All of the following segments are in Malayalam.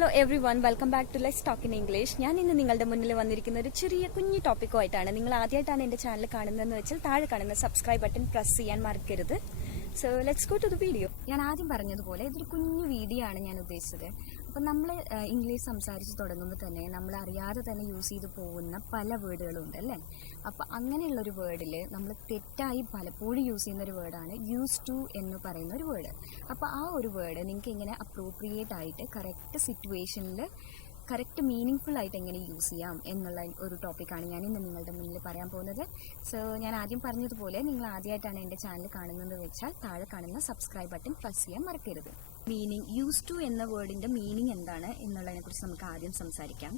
Hello everyone, welcome back to let's talk in English. ഞാൻ ഇന്ന് നിങ്ങളുടെ മുന്നിൽ വന്നിരിക്കുന്ന ഒരു ചെറിയ കുഞ്ഞു ടോപ്പിക്കുമായിട്ടാണ്. നിങ്ങൾ ആദ്യമായിട്ടാണ് എൻ്റെ ചാനൽ കാണുന്നതെന്ന് വെച്ചാൽ താഴെ കാണുന്ന സബ്സ്ക്രൈബ് ബട്ടൺ പ്രസ് ചെയ്യാൻ മറക്കരുത്. So let's go to the video. ഞാൻ ആദ്യം പറഞ്ഞതുപോലെ ഇതൊരു കുഞ്ഞു വീഡിയോ ആണ് ഞാൻ ഉദ്ദേശിച്ചത്. അപ്പം നമ്മൾ ഇംഗ്ലീഷ് സംസാരിച്ച് തുടങ്ങുമ്പോൾ തന്നെ നമ്മൾ അറിയാതെ തന്നെ യൂസ് ചെയ്ത് പോകുന്ന പല വേർഡുകളും ഉണ്ട് അല്ലേ. അപ്പം അങ്ങനെയുള്ളൊരു വേർഡിൽ നമ്മൾ തെറ്റായി പലപ്പോഴും യൂസ് ചെയ്യുന്ന ഒരു വേർഡാണ് യൂസ് ടു എന്ന് പറയുന്ന ഒരു വേർഡ്. അപ്പോൾ ആ ഒരു വേർഡ് നിങ്ങൾക്ക് എങ്ങനെ അപ്രോപ്രിയേറ്റ് ആയിട്ട് കറക്റ്റ് സിറ്റുവേഷനിൽ കറക്റ്റ് മീനിങ് ഫുൾ ആയിട്ട് എങ്ങനെ യൂസ് ചെയ്യാം എന്നുള്ള ഒരു ടോപ്പിക്കാണ് ഞാൻ ഇന്ന് നിങ്ങളുടെ മുന്നിൽ പറയാൻ പോകുന്നത്. സോ ഞാൻ ആദ്യം പറഞ്ഞതുപോലെ നിങ്ങൾ ആദ്യമായിട്ടാണ് എൻ്റെ ചാനൽ കാണുന്നത് വെച്ചാൽ താഴെ കാണുന്ന സബ്സ്ക്രൈബ് ബട്ടൺ പ്രസ് ചെയ്യാൻ മറക്കരുത്. മീനിങ് യൂസ് ടു എന്ന വേർഡിന്റെ മീനിങ് എന്താണ് എന്നുള്ളതിനെ കുറിച്ച് നമുക്ക് ആദ്യം സംസാരിക്കാം.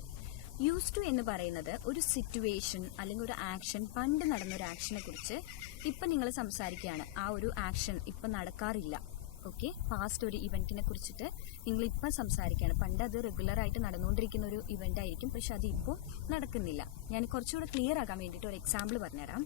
യൂസ് ടു എന്ന് പറയുന്നത് ഒരു സിറ്റുവേഷൻ അല്ലെങ്കിൽ ഒരു ആക്ഷൻ, പണ്ട് നടന്ന ഒരു ആക്ഷനെ കുറിച്ച് ഇപ്പം നിങ്ങൾ സംസാരിക്കുകയാണ്. ആ ഒരു ആക്ഷൻ ഇപ്പം നടക്കാറില്ല. ഓക്കെ, പാസ്റ്റ് ഒരു ഇവന്റിനെ കുറിച്ചിട്ട് നിങ്ങൾ ഇപ്പം സംസാരിക്കുകയാണ്. പണ്ട് അത് റെഗുലർ ആയിട്ട് നടന്നുകൊണ്ടിരിക്കുന്ന ഒരു ഇവന്റ് ആയിരിക്കും, പക്ഷെ അത് ഇപ്പോൾ നടക്കുന്നില്ല. ഞാൻ കുറച്ചുകൂടെ ക്ലിയർ ആക്കാൻ വേണ്ടിയിട്ട് ഒരു എക്സാമ്പിൾ പറഞ്ഞുതരാം.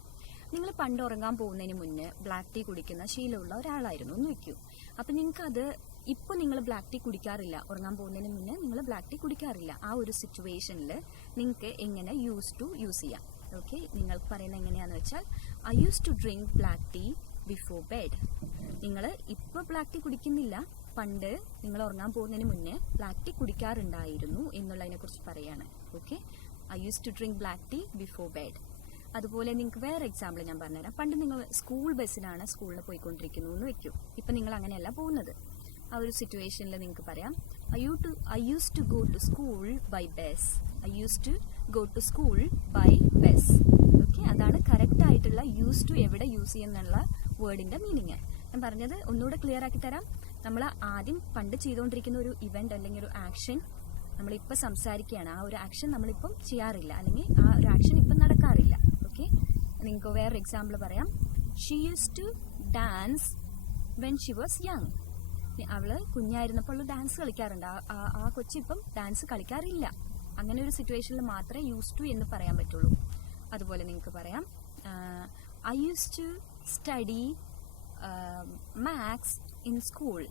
നിങ്ങൾ പണ്ട് ഉറങ്ങാൻ പോകുന്നതിന് മുന്നേ ബ്ലാക്ക് ടീ കുടിക്കുന്ന ശീലമുള്ള ഒരാളായിരുന്നു എന്ന് വെക്കൂ. അപ്പം നിങ്ങൾക്കത് ഇപ്പോൾ നിങ്ങൾ ബ്ലാക്ക് ടീ കുടിക്കാറില്ല, ഉറങ്ങാൻ പോകുന്നതിന് മുന്നേ നിങ്ങൾ ബ്ലാക്ക് ടീ കുടിക്കാറില്ല. ആ ഒരു സിറ്റുവേഷനിൽ നിങ്ങൾക്ക് എങ്ങനെ യൂസ് ടു യൂസ് ചെയ്യാം. ഓക്കെ, നിങ്ങൾക്ക് പറയുന്നത് എങ്ങനെയാണെന്ന് വെച്ചാൽ I use to drink black tea before bed. നിങ്ങൾ ഇപ്പോൾ ബ്ലാക്ക് ടീ കുടിക്കുന്നില്ല, പണ്ട് നിങ്ങൾ ഉറങ്ങാൻ പോകുന്നതിന് മുന്നേ ബ്ലാക്ക് ടീ കുടിക്കാറുണ്ടായിരുന്നു എന്നുള്ളതിനെ കുറിച്ച് പറയാണ്. Okay, I use to drink black tea before bed. അതുപോലെ നിങ്ങൾക്ക് വേറെ എക്സാമ്പിൾ ഞാൻ പറഞ്ഞുതരാം. പണ്ട് നിങ്ങൾ സ്കൂൾ ബസ്സിലാണ് സ്കൂളിൽ പോയിക്കൊണ്ടിരിക്കുന്നു എന്ന് വെക്കൂ. ഇപ്പം നിങ്ങൾ അങ്ങനെയല്ല പോകുന്നത്. ആ ഒരു സിറ്റുവേഷനിൽ നിങ്ങൾക്ക് പറയാം I use to go to school by bus. I use to go to school by bus. Okay, അതാണ് കറക്റ്റ് ആയിട്ടുള്ള യൂസ് ടു എവിടെ യൂസ് ചെയ്യുന്നുള്ള വേർഡിന്റെ മീനിങ്. ഞാൻ പറഞ്ഞത് ഒന്നുകൂടെ ക്ലിയർ ആക്കി തരാം. നമ്മൾ ആദ്യം പണ്ട് ചെയ്തുകൊണ്ടിരിക്കുന്ന ഒരു ഇവന്റ് അല്ലെങ്കിൽ ഒരു ആക്ഷൻ നമ്മളിപ്പോൾ സംസാരിക്കുകയാണ്. ആ ഒരു ആക്ഷൻ നമ്മളിപ്പം ചെയ്യാറില്ല, അല്ലെങ്കിൽ ആ ഒരു ആക്ഷൻ ഇപ്പം നടക്കാറില്ല. ഓക്കെ, നിങ്ങൾക്ക് വേറൊരു എക്സാമ്പിൾ പറയാം. She use to dance when she was young. അവള് കുഞ്ഞായിരുന്നപ്പോൾ ഡാൻസ് കളിക്കാറുണ്ട്. ആ കൊച്ചിപ്പം ഡാൻസ് കളിക്കാറില്ല. അങ്ങനെ ഒരു സിറ്റുവേഷനിൽ മാത്രമേ യൂസ് ടു എന്ന് പറയാൻ പറ്റുള്ളൂ. അതുപോലെ നിങ്ങൾക്ക് പറയാം I use to study maths in school.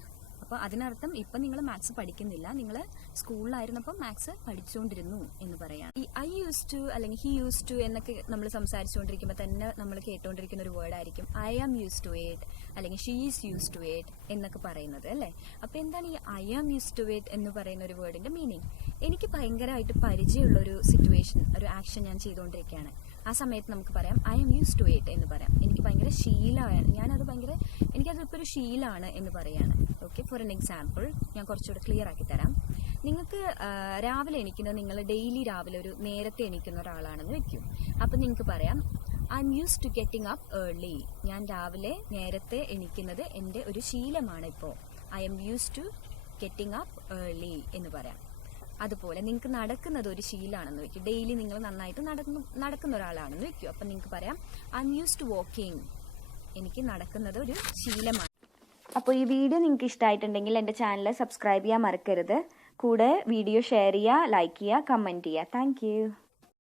അപ്പോൾ അതിനർത്ഥം ഇപ്പം നിങ്ങൾ മാത്സ് പഠിക്കുന്നില്ല, നിങ്ങൾ സ്കൂളിലായിരുന്നപ്പോൾ മാത്സ് പഠിച്ചുകൊണ്ടിരുന്നു എന്ന് പറയാം. ഈ ഐ യൂസ് ടു അല്ലെങ്കിൽ ഹി യൂസ് ടു എന്നൊക്കെ നമ്മൾ സംസാരിച്ചുകൊണ്ടിരിക്കുമ്പോൾ തന്നെ നമ്മൾ കേട്ടുകൊണ്ടിരിക്കുന്ന ഒരു വേർഡായിരിക്കും I am use to it അല്ലെങ്കിൽ she is use to it എന്നൊക്കെ പറയുന്നത് അല്ലേ. അപ്പോൾ എന്താണ് ഈ I am use to it എന്ന് പറയുന്ന ഒരു വേർഡിന്റെ മീനിങ്? എനിക്ക് ഭയങ്കരമായിട്ട് പരിചയമുള്ള ഒരു സിറ്റുവേഷൻ, ഒരു ആക്ഷൻ ഞാൻ ചെയ്തുകൊണ്ടിരിക്കുകയാണ്. ആ സമയത്ത് നമുക്ക് പറയാം I am use to it എന്ന് പറയാം. എനിക്ക് ഭയങ്കര ശീലമാണ്, എനിക്കതിപ്പോൾ ഒരു ശീലമാണ് എന്ന് പറയാണ്. ഓക്കെ, ഫോർ എൻ എക്സാമ്പിൾ ഞാൻ കുറച്ചുകൂടെ ക്ലിയർ ആക്കി തരാം. നിങ്ങൾക്ക് രാവിലെ എണീക്കുന്നത്, നിങ്ങൾ ഡെയിലി രാവിലെ ഒരു നേരത്തെ എണീക്കുന്ന ഒരാളാണെന്ന് വെക്കും. അപ്പം നിങ്ങൾക്ക് പറയാം I'm use to getting up early. ഞാൻ രാവിലെ നേരത്തെ എണീക്കുന്നത് എൻ്റെ ഒരു ശീലമാണ് ഇപ്പോൾ. I'm use to getting up early എന്ന് പറയാം. അതുപോലെ നിങ്ങൾക്ക് നടക്കുന്നത് ഒരു ശീലമാണെന്ന് വെക്കും. ഡെയിലി നിങ്ങൾ നന്നായിട്ട് നടക്കുന്ന ഒരാളാണെന്ന് വെക്കും. അപ്പം നിങ്ങൾക്ക് പറയാം I'm use to walking. എനിക്ക് നടക്കുന്നത് ഒരു ശീലമാണ്. അപ്പോൾ ഈ വീഡിയോ നിങ്ങൾക്ക് ഇഷ്ടമായിട്ടുണ്ടെങ്കിൽ എൻ്റെ ചാനൽ സബ്സ്ക്രൈബ് ചെയ്യാൻ മറക്കരുത്. കൂടെ വീഡിയോ ഷെയർ ചെയ്യുക, ലൈക്ക് ചെയ്യുക, കമൻറ്റ് ചെയ്യുക. താങ്ക്